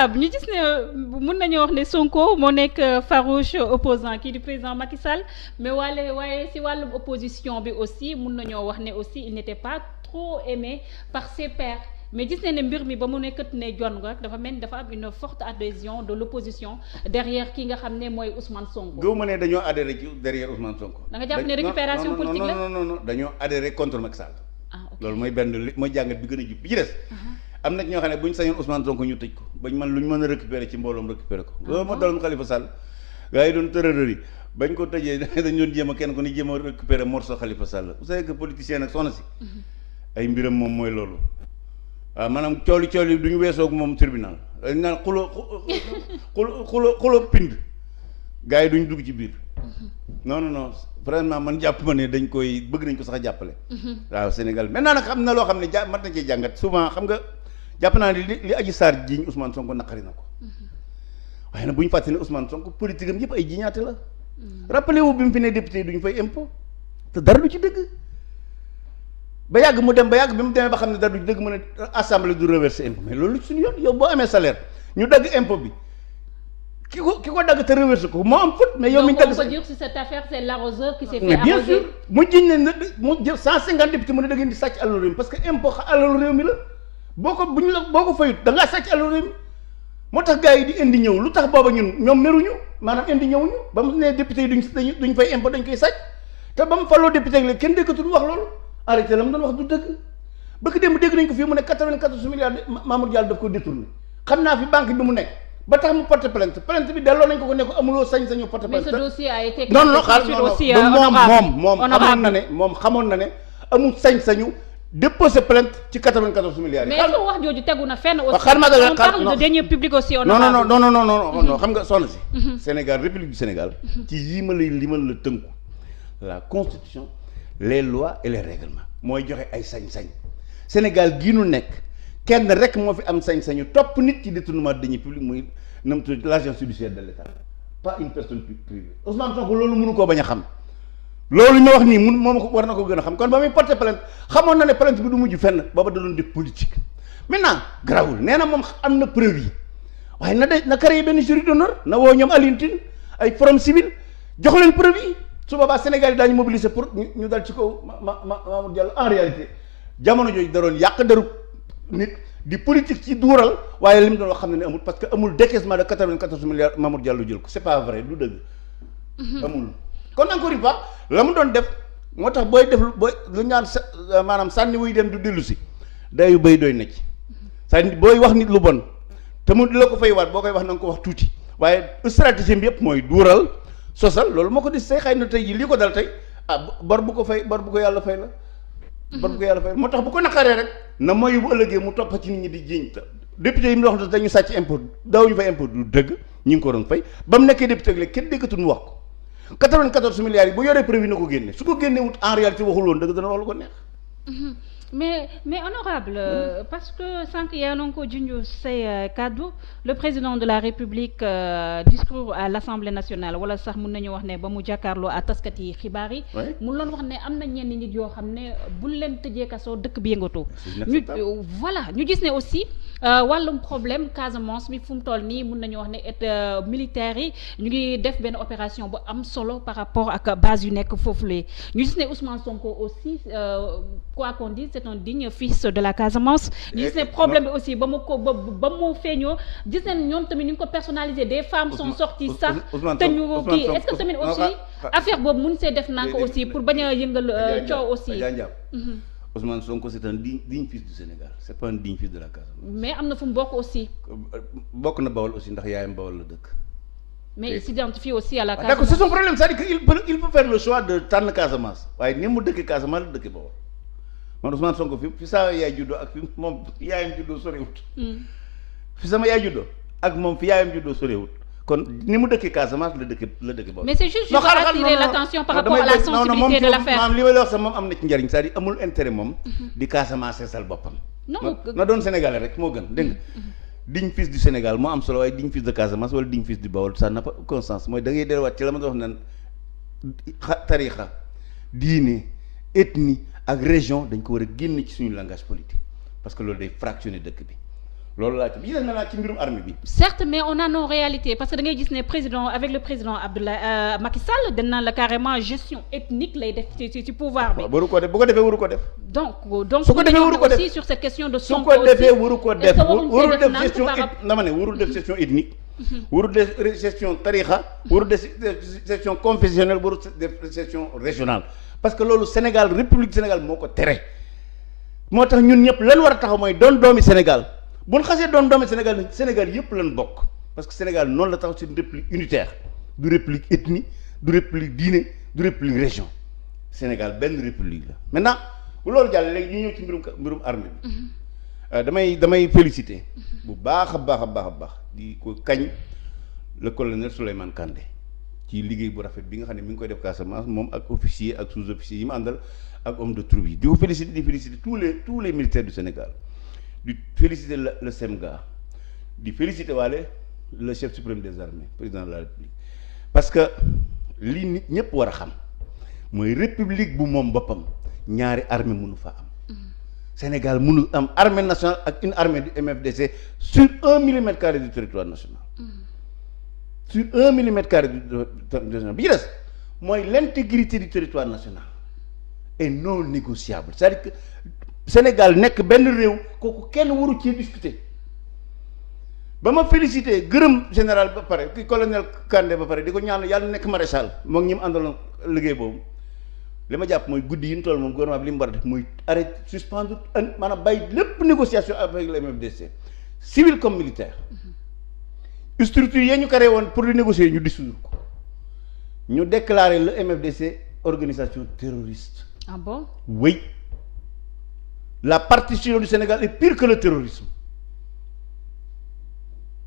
honorable ñu gis ne mun nañoo wax ne Sonko moo nekk farouche opposant kii du président Macky Sall mais waaye si wàllum opposition bi aussi mun nañoo wax ne aussi il n'était pas trop aimé par ses pairs mais gis ne mbir mi ba mu nekkat ne jon rek dafa mel ni dafa am une forte adhésion de l'opposition derrière ki nga xam ne mooy Ousmane Sonko. gëw ma ne dañoo adhéré ci derrière Ousmane Sonko. da nga jàpp ne récupération politique la non dañoo adhéré contre Macky Sall. ok loolu mooy benn mooy jàngat bi gën a jub bi ci des. am na ñoo xam ne bu ñu sañoon Ousmane Sonko ñu tëj ko bañ man lu ñu mën a récupérer ci mbooloom récupérer ko. loolu moo daloon Khalifa Sall. gars yi doon tërërër yi bañ ko tëjee dañ doon jéem a kenn ku ni jéem a récupérer morceau Khalifa Sall vous savez que politicien nag soxna si. ay mbiram moom mooy loolu. waaw maanaam cooli du ñu weesoog moom tribunal dañ naan xulo pind gars yi duñ dugg ci biir. non vraiment man jàpp ma ne dañ koy bëgg nañ ko sax a jàppale. waaw Sénégal maintenant nag xam na loo xam ne mat na cee jàngat souvent xam nga jàpp naa ne li Adji Sarr jiiñ Ousmane Sonko naqari na ko. waaye nag bu ñu fàtte ne Ousmane Sonko politique am yëpp ay jiñaate la. rappelé wu bi mu fi ne député duñu fay impôt te dara du ci dëgg. ba yàgg mu dem ba yàgg bi mu demee ba xam ne dara du dëgg mu ne assemblée du reverser impôt mais loolu suñu yoon yow boo amee salaire ñu dagg impôt bi ki ko dagg te reverser ko moo am faute mais yow mi ñu dagg donc on peut dire si cette affaire c'est l'arroseur qui s'est fait mais bien arroser. sûr mu jiñ ne mu jël 150 députés mu ne da ngeen di sàcc alalu réew mi parce que impôt alalu réew mi la boo ko fayut da ngaa sàcc alalu réew mi moo tax gars yi di indi ñëw lu tax booba ñoom meruñu maanaam indi ñëwuñu ba mu ne député yi duñ fay impôt dañ koy sàcc te ba mu faloo député ak léegi kenn déggatul wax loolu arrêté la mu doon wax du dëgg bëgg démb dégg nañ ko fii mu ne 94 milliards Mamour Diallo daf ko détourné xam naa fi banque bi mu nekk ba tax mu porte plainte bi delloo nañ ko ne ko amuloo sañ-sañu porte plainte. mais ce dossier a été non moom xamoon na ne amul sañ-sañu déposer plainte ci 94 milliards yi. mais est-ce que wax jooju tegu na fenn aussi. on parle de deniers publics aussi. non xam nga soxna si. Sénégal République du Sénégal. ci yii ma lay limal la tënku la constitution les lois et les règlements mooy joxe ay sañ-sañ Sénégal gii nu nekk kenn rek moo fi am sañ-sañu topp nit ci détournement de deniers publics muy nam tudd l'agence judiciaire de l'État pas une personne privée Ousmane Sonko loolu mënu koo bañ a xam loolu ñu wax nii moom war na ko gën a xam kon ba muy porter plainte xamoon na ne plainte bi du mujj fenn booba da doon def politique maintenant grawul nee na moom am na preuve yi waaye na créé benn jury d'honneur na woo ñoom Alioune Tine ay forum civil jox leen preuve yi su boobaa Sénégal yi daañu mobiliser pour ñu dal ci kaw Mamour Diallo en réalité jamono jooju da doon yàq deru nit di politique ci duural waaye li mu doon wax xam ne amul parce que amul décaissement de 94 milliards Mamour Diallo jël ko c'est pas vrai du dëgg. amul kon encore une fois la mu doon def moo tax booy lu ñaan maanaam sànni wuy dem du dellu si dayu bay doy na ci sànni booy wax nit lu bon te mu di la ko fay waat boo koy wax na nga ko wax tuuti waaye stratégie bi yëpp mooy duural. sosal loolu moo ko di say xëy na tey jii lii ko dal tey bor bu ko yàlla fay la bor bu ko yàlla fay moo tax bu ko naqaree rek na mooy bu ëllëgee mu topp ci nit ñi di jiiñ député yi mu wax dañu sàcc impôt daawuñu fay impôt du dëgg ñu ngi ko doon fay ba mu nekkee député léegi kenn déggatul mu wax ko 94 milliards yi bu yoree prévu na ko génne su ko génne wut en réalité waxul woon dëgg dana wax lu ko neex. mais honorable parce que sànq yaa ngi ko junj say kaddu le président de la République discours à l'Assemblée nationale wala sax mun nañu wax ne ba mu jàkkaarloo à taskat yi xibaar yi. mu loon wax ne am na ñenn nit yoo xam ne buñ leen tëjee kaso dëkk bi yëngatu. ñu gis ne aussi wàllum problème Casamance bi fu mu toll nii mun nañu wax ne militaires yi ñu ngi def benn opération bu am solo par rapport ak base yu nekk foofu la ñu gis ne Ousmane Sonko aussi quoi qu'on dise c'est un digne fils de la Casamance. ñu gis ne problème bi aussi ba mu feeñoo gis nañ ñoom tamit ñu ngi ko personnalisé des femmes sont sorties sax te ñu kii est-ce que tamit aussi affaire boobu mun see def naa ko aussi pour bañ a yëngal coow aussi. Ousmane Sonko c'est un digne fils du Sénégal c'est pas un digne fils de la Casamance. mais am na fu mu bokk aussi. bokk na Bawol aussi ndax yaayam Bawol la dëkk. mais il s'identifie aussi à la Casamance. d'accord c'est son problème c'est-à-dire que il peut faire le choix de tànn Casamance waaye ni mu dëkk Casamance la dëkk Bawol man Ousmane Sonko fi saa yaay juddoo ak fi moom yaayam juddoo sorewut fi sama yaay juddoo ak moom fi yaayam juddoo sorewut kon ni mu dëkkee Casamance la dëkk Bawol. mais c'est juste pour attirer l'attention par rapport à la sensibilité de l'affaire. maam li ma la wax sax moom am na ci njariñ c'est-à-dire amul intérêt moom di Casamance sal boppam na doon sénégalais rek moo gën dégg nga digne fils du Sénégal moo am solo waaye digne fils de Casamance wala digne fils du Bawol ça n'a pas aucun sens mooy da ngay delluwaat ci la ma wax nan tarixa diine ethnie ak région dañ ko war a génn ci suñu langage politique parce que loolu day fractionner dëkk bi loolu laa ci gis naa ci mbirum armée bi. certes mais on a nos réalités parce que da ngay gis ne président avec le président Abdoulaye Macky Sall dañ naan la carrément gestion ethnique lay def ci pouvoir bi. waru ko def bu ko defee waru ko def. donc su ko defee waru ko def aussi sur cette question de Sonko aussi su ko defee waru ko def warul def gestion dama ne warul def gestion ethnique. warul def gestion tarixa warul def gestion confessionnelle warul def gestion régionale parce que loolu Sénégal République Sénégal moo ko tere moo tax ñun ñëpp lan war a taxaw mooy doon doomi Sénégal bu ñu xasee doon doomi Sénégal Sénégal yëpp lan bokk parce que Sénégal noonu la taxaw c'est une république unitaire du république ethnie du république diine du république région Sénégal benn république la maintenant bu loolu jàll léegi ñu ñëw ci mbirum armée bi damay féliciter bu baax a baax di ko kañ le colonel Souleymane Kandé ci liggéey bu rafet bi nga xam ne mi ngi koy def Casamance moom ak officier ak sous-officier yi mu àndal ak homme de troupe yi di ko féliciter tous les militaires du Sénégal di féliciter le SEMGA di féliciter waale le chef suprême des armées président de la République parce que li nit ñëpp war a xam mooy république bu moom boppam ñaari armée mënu fa am Sénégal mënu am armée nationale ak une armée du MFDC sur 1 millimètre carré du territoire national sur 1 millimètre carré du territoire bi ci des mooy l'intégrité du territoire national est non négociable c'est-à-dire que Sénégal nekk benn réew kooku kenn waru ci discuter ba ma félicité gërëm général ba pare ki colonel Kandé ba pare di ko ñaan yàlla nekk maréchal moom ñi mu àndaloon liggéey boobu li ma jàpp mooy guddi yi ñu toll moom gouvernement bi li mu war a def muy arrêté suspendre maanaam bàyyi lépp négociation avec le MFDC civil comme militaire structure yee ñu créé woon pour di négocier ñu dissoudre ko ñu déclarer le MFDC organisation terroriste. Ah bon? Oui. La partition du Sénégal est pire que le terrorisme.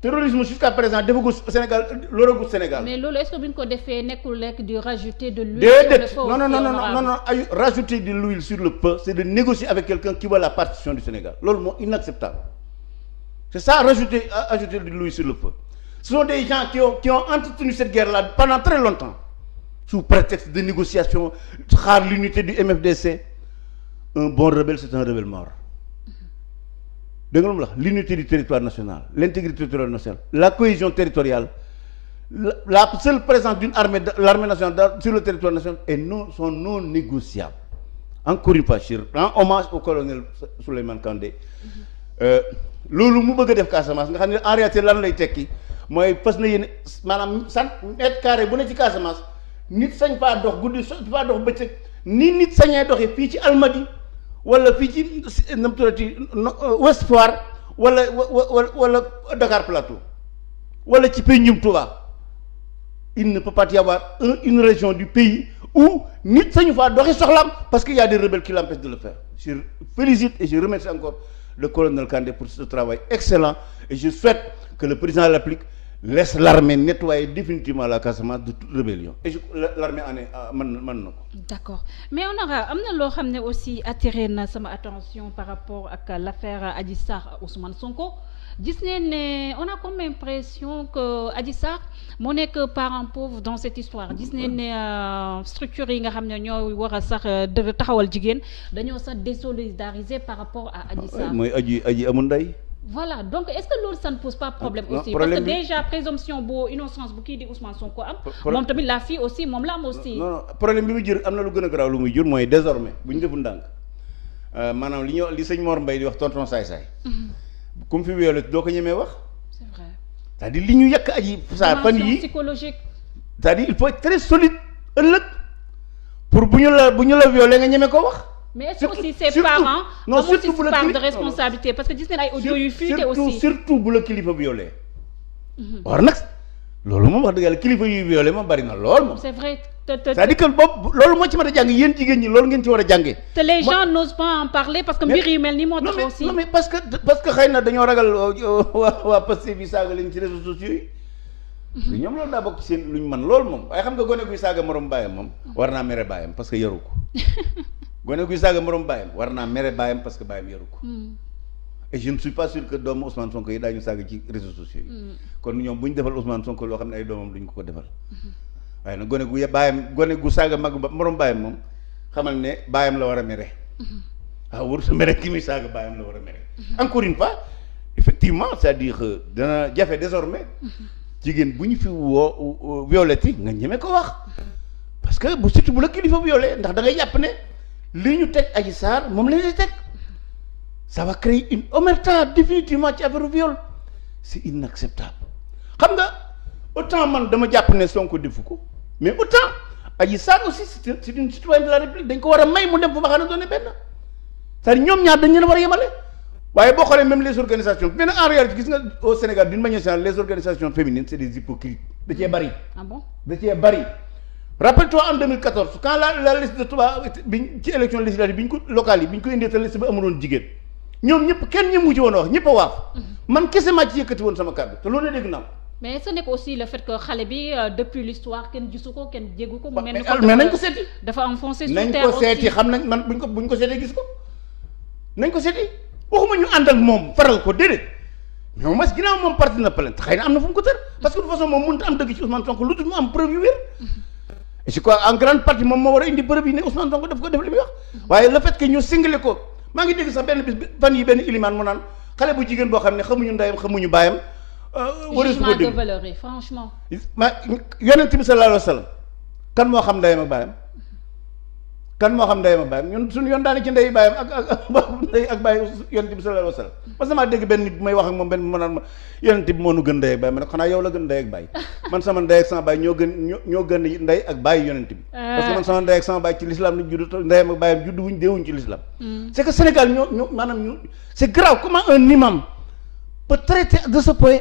Terrorisme jusqu'à présent defagu Sénégal loragu Sénégal. mais loolu est-ce que bu ñu ko defee nekkul lekk di rajouter de l'huile sur le feu? Non ay rajouter de l'huile sur le feu c'est de négocier avec quelqu'un qui veut la partition du Sénégal loolu moo inacceptable c'est ça ajouter de l'huile sur le feu. Ce sont des gens qui ont entretenu cette guerre-là pendant très longtemps sous prétexte de négociation xaar l'unité du MFDC. Un bon rebelle c'est un rebelle mort dégg nga lu mu la l'unité du territoire national l'intégrité territoriale nationale la cohésion territoriale la seule présence d'une armée l'armée nationale sur le territoire national sont non négociables encore une fois je rends hommage au colonel Souleymane Kandé loolu mu bëgg a def Casamance nga xam ne en réalité lan lay tekki mooy fas na yéen maanaam mètre carré bu ne ci Casamance nit sañ faa dox guddi faa dox bëccëg ni nit sañee doxee fii ci Almadies wala fii ci nam turati Ouest Foire wala Dakar Plateau wala ci Peñum Touba il ne peut pas y avoir une région du pays où nit sañu faa doxi soxlaam parce qu'il y a des rebelles qui l'empêchent de le faire. Je félicite et je remercie encore le colonel Kandé pour ce travail excellent et je souhaite que le président de la République laisse l'armée nettoyer définitivement la Casamance de toute rébellion et l'armée en est mën na ko. D'accord mais honorable am na loo xam ne aussi attiré na sama attention par rapport ak l'affaire Adji Sarr Ousmane Sonko gis nañ ne on a comme impression que Adji Sarr moo nekk parent pauvre dans cette histoire gis nañ ne structures yi nga xam ne ñoo war a sax taxawal jigéen dañoo sax désolidariser par rapport à Adji Sarr. mooy aji amul ndey. Voilà donc est-ce que loolu ça ne pose pas problème aussi parce que déjà présomption bu innocence bu kii di Ousmane Sonko am moom tamit la fille aussi moom la am aussi non problème bi muy jur am na lu gën a garaaw lu muy jur mooy désormais bu ñu deful ndànk maanaam li sëñ Mor Mbaye di wax tonton saay-saay ku mu fi violé doo ko ñemee wax c'est vrai c'est-à-dire li ñu yàq Adji Sarr fan yi psychologique c'est-à-dire il faut être très solide ëllëg pour bu ñu la violé nga ñemee ko wax. Mais est-ce que aussi ses parents non surtout bu la part de responsabilité parce que gis nañ ay audio yu fuité aussi surtout bu la kilifa violé war nag loolu moom wax dëgg yàlla kilifa yuy violé moom bari na lool moom c'est vrai c'est-à-dire que boobu loolu moo ci mën a jàng yéen jigéen ñi loolu ngeen ci war a jàngee te les gens n'osent pas en parler parce que mbir yu mel ni moo tax aussi non mais parce que xëy na dañoo ragal waa Pastef bi saaga leen ci réseaux sociaux yi ñoom loolu daa bokk ci seen lu ñu mën loolu moom waaye xam nga gone guy saaga morom baayam moom war naa mere baayam parce que yaru ko gone guy saaga morom baayam war naa mere baayam parce que baayam yaru ko et je ne suis pas sûr que doomu Ousmane Sonko yi daañu saaga ci réseaux sociaux yi kon ñoom bu ñu defal Ousmane Sonko loo xam ne ay doomam duñ ko defal waaye nag gone gu saaga mag morom baayam moom xamal ne baayam la war a mere waaw wër sa mere ki muy saaga baayam la war a mere encore une fois effectivement c'est-à-dire dana jafe désormais jigéen bu ñu fi woo violette nga ñeme ko wax parce que bu surtout bu la kilifa violé ndax da ngay jàpp ne li ñu teg Adji Sarr moom la ñuy teg ça va créer une omerta définitivement ci affaire viol c'est inacceptable xam nga autant man dama jàpp ne Sonko defu ko mais autant Adji Sarr aussi c'est une citoyenne de la République dañ ko war a may mu dem fu ma xam ne doone benn c'est-à-dire ñoom ñaar dañ leen war a yemale waaye boo xoolee même les organisations mais en réalité gis nga au Sénégal d'une manière générale les organisations féminines c'est des hypocrites da cee bari. Ah bon? Da cee bari. Rappelle-toi en 2014 quand la liste de Touba biñ ci élection législative bi ñu ko locale yi bi ñu ko indee te liste bi amuloon jigéen ñoom ñëpp kenn ñi mujj woon a wax ñëpp a waaf man kese maa ci yëkkati woon sama kàddu te loolu dégg naa ko. mais ce n'est que aussi le fait que xale bi depuis l'histoire kenn gisu ko kenn jéggu ko. mu mel ni mais nañ ko seeti. dafa enfoncé sous terre nañ ko seeti xam nañ man buñ ko seetee gis ko nañ ko seeti waxuma ñu ànd ak moom faral ko déedéet mais moom mas ginnaaw moom parti na plainte xëy na am na fu mu ko tër parce que de toute façon moom mënut am dëgg ci Ousmane Sonko lu dul mu am preuve yu wér et je crois en grande partie moom moo war a indi preuve yi ne Ousmane Sonko daf ko def li muy wax waaye le fait que ñu singlé ko maa ngi dégg sax benn bis fan yi benn ilimaan mu naan xale bu jigéen boo xam ne xamuñu ndeyam xamuñu baayam jugement de valeur yi franchement ma yonent bi sallallahu alayhi wa sallam kan moo xam ndeyam ak baayam kan moo xam ndeyam ak baayam ñun suñu yoon daane ci ndey baayam ak ndey ak baay yonent bi sallallahu alayhi wa sallam parce que maa dégg benn nit bu may wax ak moom benn ma naan ma yonent bi moo nu gën ndey ak baay ma ne xanaa yow la gën ndey ak baay man sama ndey ak sama baay ñoo gën ndey ak baay yonent bi parce que man sama ndey ak sama baay ci l'islam lañ judd ndeyam ak baayam judd wuñ deewuñ ci l'islam c'est que Sénégal ñoo maanaam ñu c'est grave comment un imam peut traiter de ce point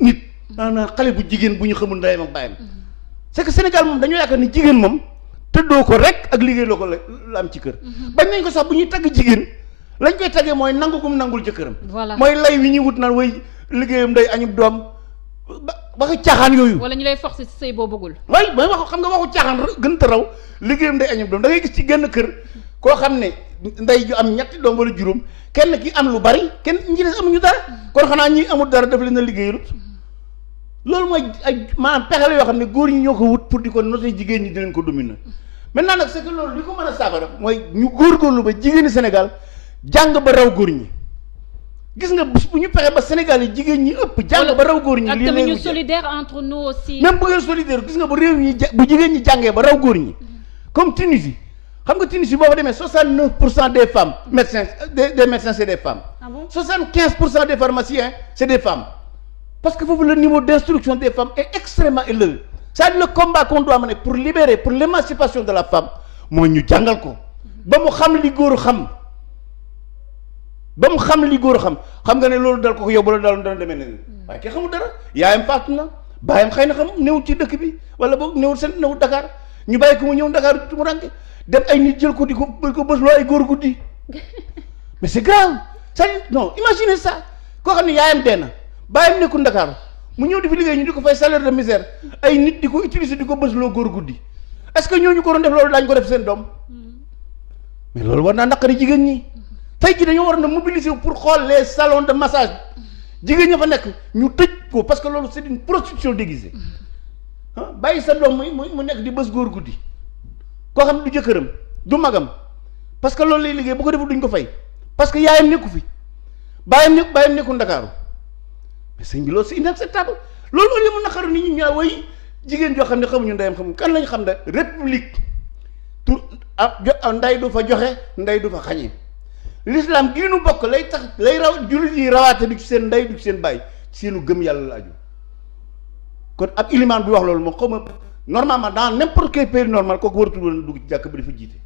nit maanaam xale bu jigéen bu ñu xamul ndeyam ak baayam c'est que Sénégal moom dañoo yaakaar ni jigéen moom tëddoo ko rek ak liggéey loo ko la am ci kër bañ nañ ko sax bu ñuy tagg jigéen lañ koy taggee mooy nangu gum nangul jëkkëram voilà mooy lay wi ñuy wut naan way liggéeyam day añub doom waxu caaxaan yooyu wala ñu lay forcer ci sëy boo bëggul waaye mooy wax xam nga waxu caaxaan gën ta raw liggéeyam day añub doom da ngay gis ci genn kër koo xam ne ndey ju am ñetti doom wala juróom kenn ki am lu bari kenn ñi des amuñu dara kon xanaa ñi amul dara daf leen a liggéeyut loolu mooy ay maanaam pexe la yoo xam ne góor ñi ñoo ko wut pour di ko noter jigéen ñi di leen ko dominer maintenant nag c'est que loolu li ko mën a saafara mooy ñu góorgóorlu ba jigéeni Sénégal jàng ba raw góor ñi gis nga bu ñu pexe ba Sénégal yi jigéen ñi ëpp jàng ba raw góor ñi. lii tamit ñu solidaire entre nous aussi. même bu ngeen solidaire gis nga bu réew ñi bu jigéen ñi jàngee ba raw góor ñi comme Tunisie xam nga Tunisie boo fa demee 69% des femmes médecins des médecins c'est des femmes. Ah bon? 75% des pharmaciens c'est des femmes parce que foofu le niveau d'instruction des femmes est extrêmement élevé. C'est le combat qu'on doit mener pour libérer pour l'émancipation de la femme mooy ñu jàngal ko ba mu xam li góor xam xam nga ne loolu dal ko yow ba la daloon dana demee ne waaye ki xamul dara yaayam faatu na baayam xëy na xam newul ci dëkk bi wala boog newul Dakar ñu bàyyi ko mu ñëw Dakar mu ranke dem ay nit jël ko di ko bës loo ay góor guddi mais c'est grave c'est non imaginez ça koo xam ne yaayam dee na baayam nekkul Dakar mu ñëw di fi liggéey ñu di ko fay salaire de misère ay nit di ko utiliser di ko bës loo góor guddi est-ce que ñooñu ko doon def loolu daañu ko def seen doom mais loolu war naa naqari jigéen ñi tey jii dañoo war na mobiliser pour xool les salons de massage jigéen ña fa nekk ñu tëj ko parce que loolu c'est une prostitution déguisée ah bàyyi sa doom mu nekk di bës góor guddi koo xam ne du jëkkëram du magam parce que loolu lay liggéey bu ko deful duñ ko fay parce que yaayam nekku fi bàyyam nekkul Ndakaaru sëñ bi loolu c'est inacceptable loolu au lieu mu naqaru nit ñi ñaa way jigéen joo xam ne xamuñu ndeyam xamuñu kan lañ xam ne république tout ndey du fa joxe ndey du fa xañee l'islam gii nu bokk lay tax lay raw jullit yi rawaate du ci seen ndey du ci seen baay seenu gëm yàlla la aju kon ab ilimaan bi wax loolu moom xaw ma normalement dans n'importe quel pays normal kooku waratul woon dugg ci jàkk bi dafa jiite